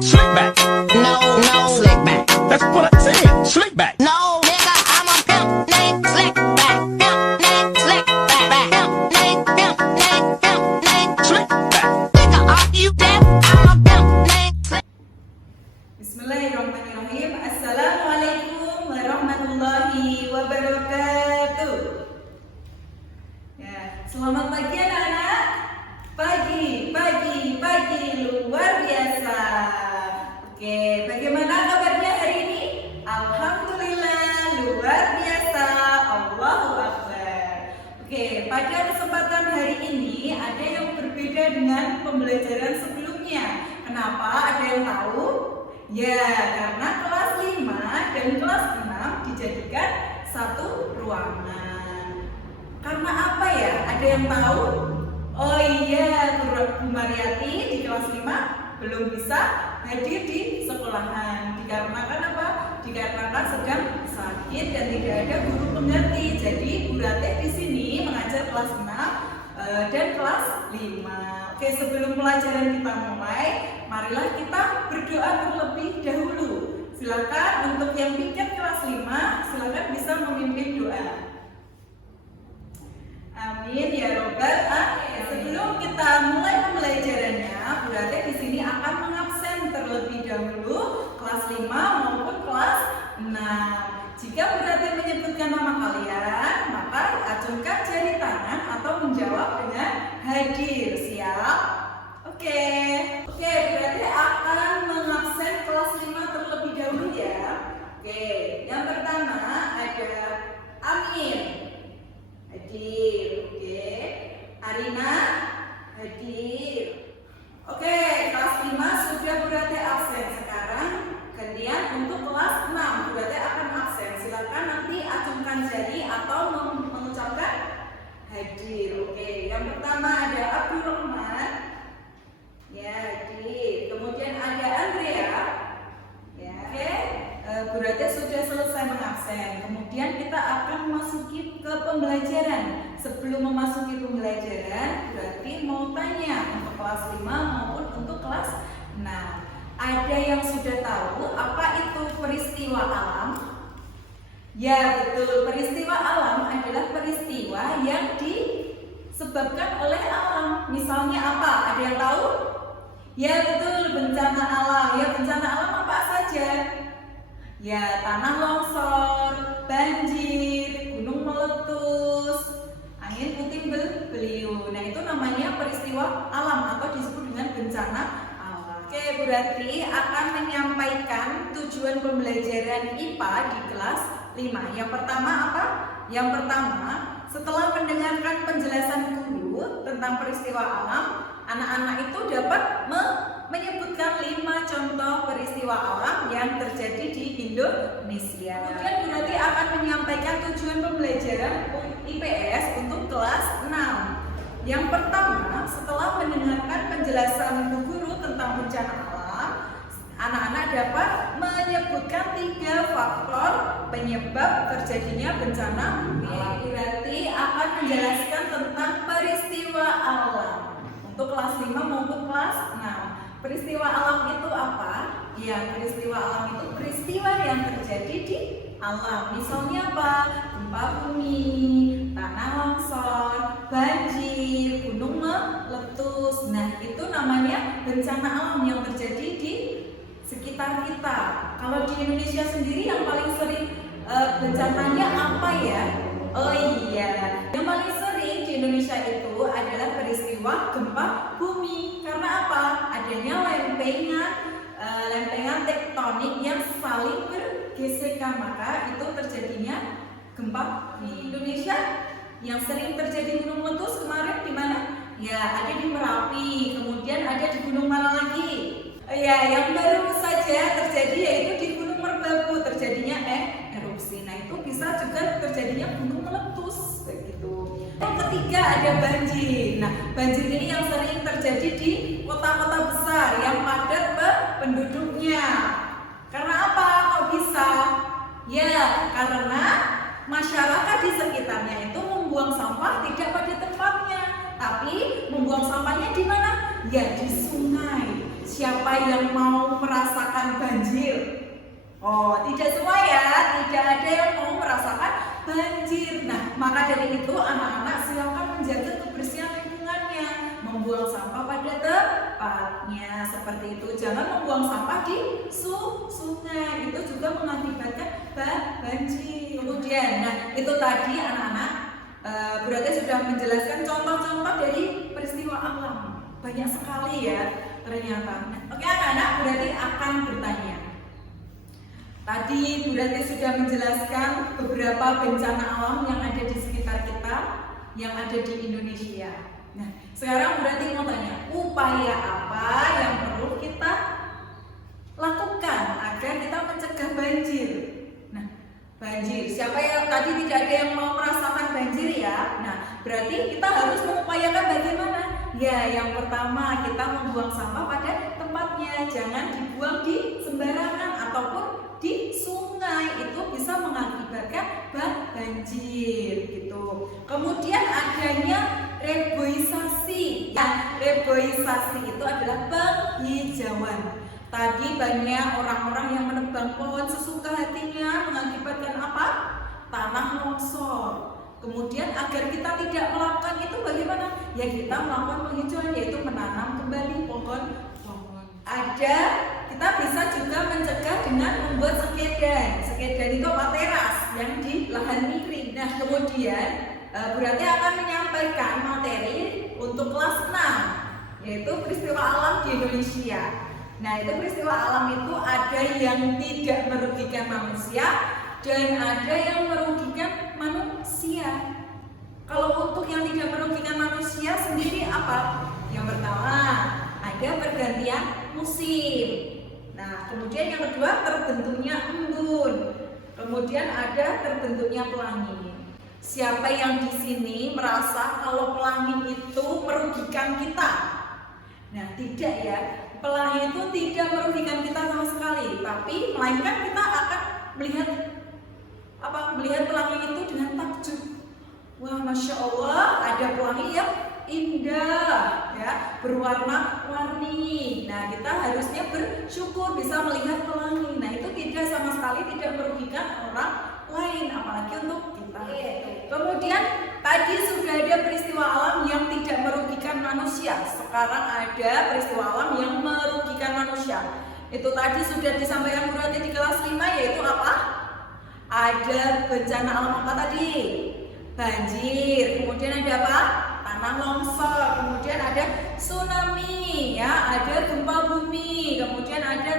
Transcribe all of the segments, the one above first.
Slick back. No, slick back. That's what I said. Slick back. No, nigga, I'm a pimp named Slick back. Pimp named Slick back. Pimp named Slick back. Nigga, are you deaf? I'm a pimp named Slick. Bismillahirrahmanirrahim. Assalamualaikum warahmatullahi wabarakatuh. Ya, selamat pagi anak-anak. Pagi luar biasa. Oke, bagaimana kabarnya hari ini? Alhamdulillah luar biasa. Allahu Akbar. Oke, pada kesempatan hari ini ada yang berbeda dengan pembelajaran sebelumnya. Kenapa? Ada yang tahu? Ya, karena kelas 5 dan kelas 6 dijadikan satu ruangan. Karena apa ya? Ada yang tahu? Oh iya, Bu Mariati di kelas 5 belum bisa hadir di sekolahan. Dikarenakan apa? Dikarenakan sedang sakit dan tidak ada guru pengerti. Jadi Bu Ratih di sini mengajar kelas 6 dan kelas 5. Oke, sebelum pelajaran kita mulai, marilah kita berdoa terlebih dahulu. Silakan untuk yang piket kelas 5, silakan bisa memimpin doa. Amin ya robbal alamin. Sebelum kita mulai pembelajarannya, Bu Ratih di sini akan mengabsen terlebih dahulu kelas 5 maupun kelas 6. Jika Bu Ratih menyebutkan nama kalian, maka acungkan jari tangan atau menjawab dengan hadir. Siap? Oke, Bu Ratih akan mengabsen kelas 5 terlebih dahulu ya. Oke, yang pertama ada Amir hadir. Oke, Arina hadir. Oke, kelas 5 sudah Bu Ratih absen. Sekarang gantian untuk kelas 6. Bu Ratih akan absen. Silakan nanti acungkan jari atau mengucapkan hadir. Oke, yang pertama ada Abdul Rahman. Ya, hadir. Kemudian ada Andrea. Ya, oke. Bu Ratih sudah selesai mengabsen. Kemudian kita akan memasuki ke pembelajaran. Sebelum memasuki pembelajaran, Bu Ratih mau tanya untuk kelas 5 maupun untuk kelas 6. Ada yang sudah tahu apa itu peristiwa alam? Ya, betul. Peristiwa alam adalah peristiwa yang disebabkan oleh alam. Misalnya apa? Ada yang tahu? Ya, betul. Bencana alam. Ya, bencana alam apa saja? Ya, tanah longsor, banjir, gunung meletus, angin puting beliung. Nah, itu namanya peristiwa alam atau disebut dengan bencana alam. Oke, Bu Ratih akan menyampaikan tujuan pembelajaran IPA di kelas 5. Yang pertama apa? Yang pertama, setelah mendengarkan penjelasan guru tentang peristiwa alam, anak-anak itu dapat menyebutkan 5 contoh peristiwa alam yang terjadi di Indonesia. Kemudian Bu Ratih akan menyampaikan tujuan pembelajaran IPS untuk kelas 6. Yang pertama, setelah mendengarkan penjelasan guru tentang bencana alam, anak-anak dapat menyebutkan 3 faktor penyebab terjadinya bencana alam. Bu Ratih akan menjelaskan tentang peristiwa alam untuk kelas 5 maupun kelas 6. Peristiwa alam itu apa? Ya, peristiwa alam itu peristiwa yang terjadi di alam. Misalnya apa? Gempa bumi, tanah longsor, banjir, gunung meletus. Nah, itu namanya bencana alam yang terjadi di sekitar kita. Kalau di Indonesia sendiri yang paling sering bencananya apa ya? Oh iya, yang paling sering di Indonesia itu adalah peristiwa gempa bumi. Karena apa? Adanya lempengan tektonik yang saling bergesekan, maka itu terjadinya gempa di Indonesia. Yang sering terjadi gunung meletus kemarin di mana? Ya, ada di Merapi. Kemudian ada di gunung mana lagi? Ya, yang baru saja terjadi yaitu di Gunung Merbabu terjadinya erupsi. Nah, itu bisa juga terjadinya gunung meletus begitu. Yang ketiga ada banjir. Nah, banjir ini yang sering terjadi di kota-kota besar yang padat penduduknya. Karena apa? Kok bisa? Ya, karena masyarakat di sekitarnya itu membuang sampah tidak pada tempatnya, tapi membuang sampahnya di mana? Ya, di sungai. Siapa yang mau Oh, tidak semua ya, tidak ada yang mau merasakan banjir. Nah, maka dari itu anak-anak silakan menjaga kebersihan lingkungannya, membuang sampah pada tempatnya seperti itu. Jangan membuang sampah di sungai, itu juga mengakibatkan banjir. Kemudian, nah itu tadi anak-anak berarti sudah menjelaskan contoh-contoh dari peristiwa alam. Banyak sekali ya ternyata. Oke anak-anak, berarti akan bertanya. Tadi Bu Rati sudah menjelaskan beberapa bencana alam yang ada di sekitar kita, yang ada di Indonesia. Nah, sekarang Bu Rati mau tanya, upaya apa yang perlu kita lakukan agar kita mencegah banjir? Nah, banjir, siapa yang tadi tidak ada yang mau merasakan banjir ya? Nah, berarti kita harus mengupayakan bagaimana? Ya, yang pertama kita membuang sampah pada tempatnya, jangan dibuang di sembarangan ataupun di sungai, itu bisa mengakibatkan banjir gitu. Kemudian adanya reboisasi. Ya, reboisasi itu adalah penghijauan. Tadi banyak orang-orang yang menebang pohon sesuka hatinya, mengakibatkan apa? Tanah longsor. Kemudian agar kita tidak melakukan itu bagaimana? Ya kita melakukan penghijauan, yaitu menanam kembali pohon-pohon. Kita bisa juga mencegah dengan membuat sekedan. Sekedan itu apa? Teras yang di lahan miring. Nah kemudian Bu Rati akan menyampaikan materi untuk kelas 6, yaitu peristiwa alam di Indonesia. Nah itu peristiwa alam itu ada yang tidak merugikan manusia dan ada yang merugikan manusia. Kalau untuk yang tidak merugikan manusia sendiri apa? Yang pertama ada pergantian musim. Nah kemudian yang kedua terbentuknya embun. Kemudian ada terbentuknya pelangi. Siapa yang di sini merasa kalau pelangi itu merugikan kita? Nah tidak ya, pelangi itu tidak merugikan kita sama sekali, tapi melainkan kita akan melihat pelangi itu dengan takjub. Wah, masya Allah, ada pelangi yang indah, ya, berwarna-warni. Nah, kita harusnya bersyukur bisa melihat pelangi. Nah, itu tidak sama sekali tidak merugikan orang lain, apalagi untuk kita. Kemudian tadi sudah ada peristiwa alam yang tidak merugikan manusia. Sekarang ada peristiwa alam yang merugikan manusia. Itu tadi sudah disampaikan Bu Rati di kelas 5, yaitu apa? Ada bencana alam apa tadi? Banjir. Kemudian ada apa? Tanah longsor. Kemudian ada tsunami, ya, ada gempa bumi. Kemudian ada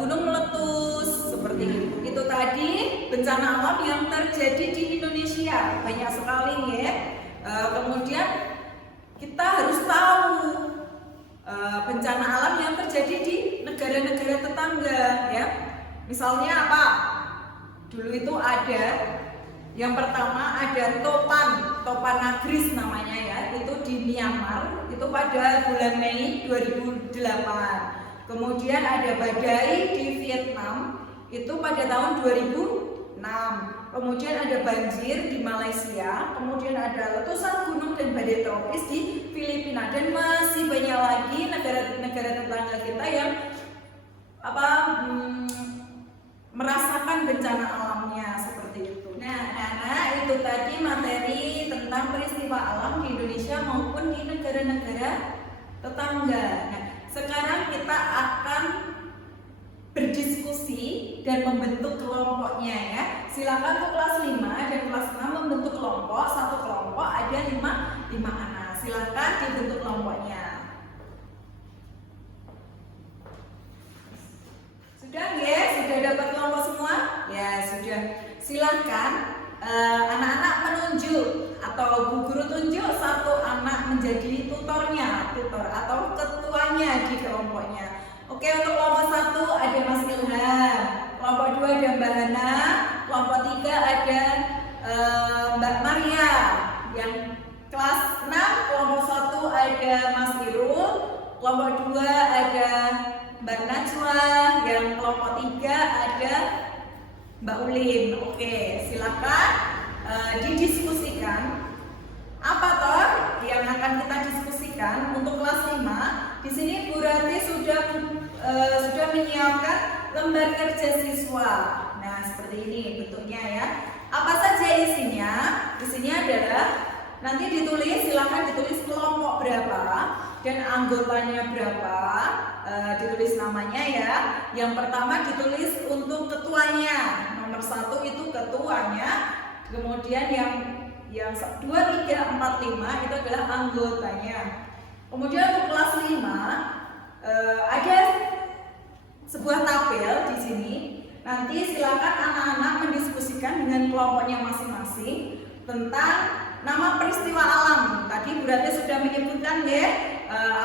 gunung meletus seperti itu. Itu tadi bencana alam yang terjadi di Indonesia, banyak sekali ya. Kemudian kita harus tahu bencana alam yang terjadi di negara-negara tetangga, ya. Misalnya apa? Dulu itu ada yang pertama ada Topan Agris namanya ya, itu di Myanmar, itu pada bulan Mei 2008. Kemudian ada badai di Vietnam, itu pada tahun 2006. Kemudian ada banjir di Malaysia, kemudian ada letusan gunung dan badai tropis di Filipina, dan masih banyak lagi negara-negara tetangga kita yang merasakan bencana alamnya seperti itu. Nah, anak-anak, itu tadi materi tentang peristiwa alam di Indonesia maupun di negara-negara tetangga. Nah, sekarang kita akan berdiskusi dan membentuk kelompoknya ya. Silakan untuk kelas 5 dan kelas 6 membentuk kelompok. Satu kelompok ada 5 anak. Silakan dibentuk kelompoknya. Sudah ya? Sudah dapat kelompok semua? Ya, sudah. Silakan anak-anak menunjuk atau Bu Guru tunjuk satu anak menjadi tutor atau ketuanya di kelompoknya. Oke, untuk kelompok 1 ada Mas Ilham, kelompok 2 ada Mbak Hana, kelompok 3 ada Mbak Maria. Yang kelas 6 kelompok 1 ada Mas Irul, kelompok 2 ada Mbak Najwa, yang kelompok 3 ada Mbak Ulin. Oke, silakan didiskusikan. Apa toh yang akan kita diskusikan untuk kelas 5? Di sini Bu Rati sudah menyiapkan lembar kerja siswa. Nah, seperti ini bentuknya ya. Apa saja isinya? Isinya adalah nanti ditulis, silahkan ditulis kelompok berapa dan anggotanya berapa, ditulis namanya ya. Yang pertama ditulis untuk ketuanya, nomor 1 itu ketuanya, kemudian yang 2, 3, 4, 5 itu adalah anggotanya. Kemudian untuk kelas 5 ada sebuah tabel di sini. Nanti silakan anak-anak mendiskusikan dengan kelompoknya masing-masing tentang nama peristiwa alam. Tadi Bu Ratih sudah menyebutkan ya,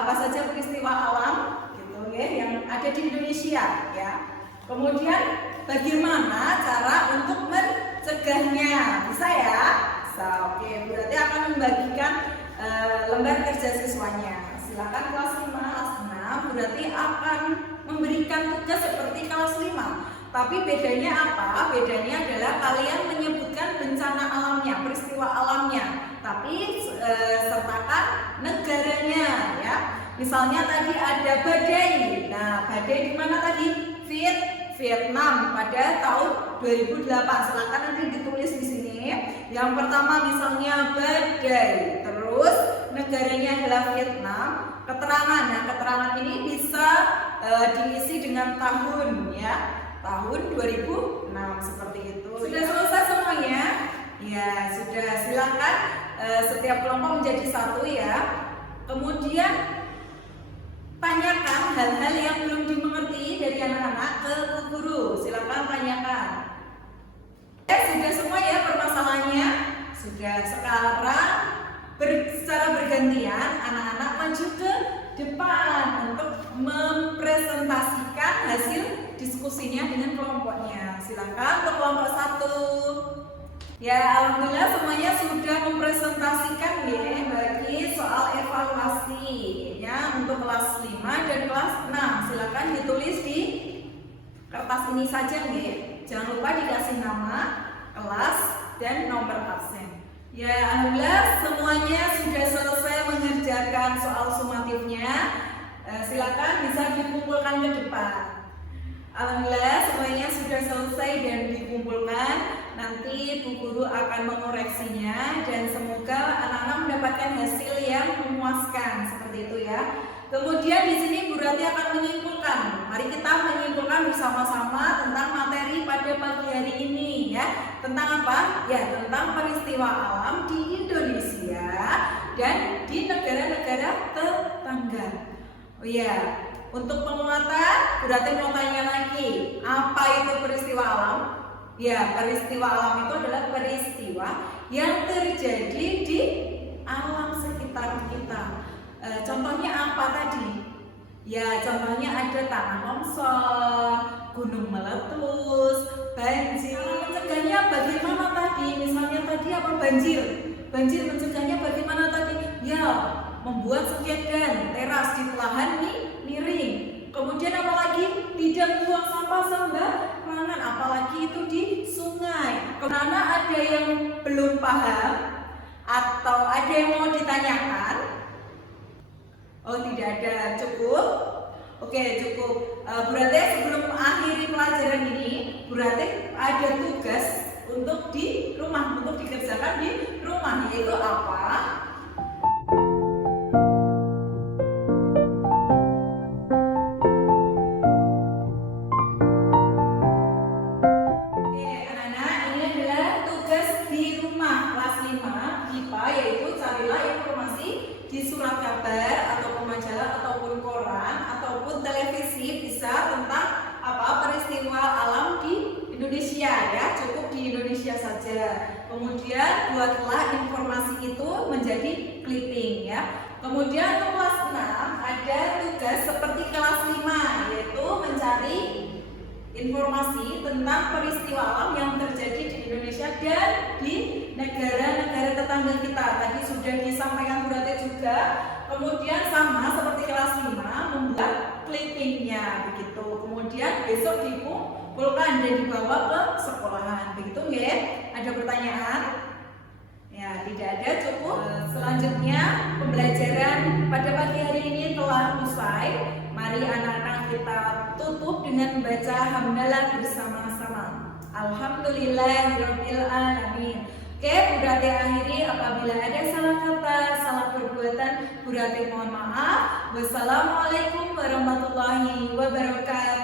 apa saja peristiwa alam gitu ya yang ada di Indonesia ya. Kemudian bagaimana cara untuk mencegahnya? Bisa ya? Bisa. Oke, Bu Ratih akan membagikan lembar kerja siswanya. Silakan kelas 5, kelas 6 Bu Ratih akan memberikan tugas seperti kelas 5. Tapi bedanya apa? Bedanya adalah kalian menyebutkan bencana alamnya, peristiwa alamnya, tapi sertakan negaranya ya. Misalnya tadi ada badai. Nah, badai di mana tadi? Vietnam pada tahun 2008. Silakan nanti ditulis di sini. Yang pertama misalnya badai, terus negaranya adalah Vietnam. Keterangan. Nah, keterangan ini bisa diisi dengan tahun ya. Tahun 2006 seperti itu. Sudah selesai semuanya? Ya, sudah. Silakan setiap kelompok menjadi satu ya. Kemudian tanyakan hal-hal yang belum dimengerti dari anak-anak ke guru. Silakan tanyakan. Sudah semua ya permasalahannya? Sudah. Sekarang secara bergantian anak-anak maju ke depan untuk mempresentasikan hasil diskusinya dengan kelompoknya. Silakan untuk kelompok 1. Ya, alhamdulillah semuanya sudah mempresentasikan ya bagi soal evaluasi ya untuk kelas 5 dan kelas 6. Silakan ditulis di kertas ini saja ya. Jangan lupa dikasih nama, kelas dan nomor absen. Ya, alhamdulillah semuanya sudah selesai mengerjakan soal sumatifnya. Silakan bisa dikumpulkan ke depan. Alhamdulillah semuanya sudah selesai dan dikumpulkan. Nanti Bu Guru akan mengoreksinya dan semoga anak-anak mendapatkan hasil yang memuaskan seperti itu ya. Kemudian di sini Bu Ratih akan menyimpulkan. Mari kita menyimpulkan bersama-sama tentang materi pada pagi hari ini ya. Tentang apa? Ya, tentang peristiwa alam di Indonesia dan di negara-negara tetangga. Oh iya, untuk penguatan, Bu Ratih mau tanya lagi, apa itu peristiwa alam? Ya, peristiwa alam itu adalah peristiwa yang terjadi di alam sekitar kita. Contohnya apa tadi? Ya, contohnya ada tanah longsor, gunung meletus, banjir. Mencegahnya bagaimana tadi? Misalnya tadi apa? Banjir. Banjir mencegahnya bagaimana tadi? Ya, membuat sekedan teras di lahan miring. Kemudian apalagi tidak membuang sampah sembarangan, apalagi itu di sungai. Karena ada yang belum paham atau ada yang mau ditanyakan? Oh, tidak ada, cukup. Oke, cukup. Bu Ratih sebelum akhiri pelajaran ini, Bu Ratih ada tugas untuk di rumah, untuk dikerjakan di rumah, yaitu apa? Surat kabar ataupun majalah ataupun koran ataupun televisi bisa tentang apa peristiwa alam di Indonesia ya, cukup di Indonesia saja. Kemudian buatlah informasi itu menjadi clipping ya. Kemudian untuk kelas 6 ada tugas seperti kelas 5 yaitu mencari informasi tentang peristiwa alam yang terjadi di Indonesia dan di negara-negara tetangga kita. Tadi sudah disampaikan Bu Ratih juga. Kemudian sama seperti kelas 5 membuat clippingnya begitu. Kemudian besok dikumpulkan dan dibawa ke sekolahan. Begitu ya? Ada pertanyaan? Ya, tidak ada, cukup. Selanjutnya pembelajaran pada pagi hari ini telah usai. Mari anak-anak kita tutup dengan baca hamdalah bersama-sama. Alhamdulillahirabbil alamin. Oke, Bu Rati akhiri apabila ada salah kata, salah perbuatan, Bu Rati mohon maaf. Wassalamualaikum warahmatullahi wabarakatuh.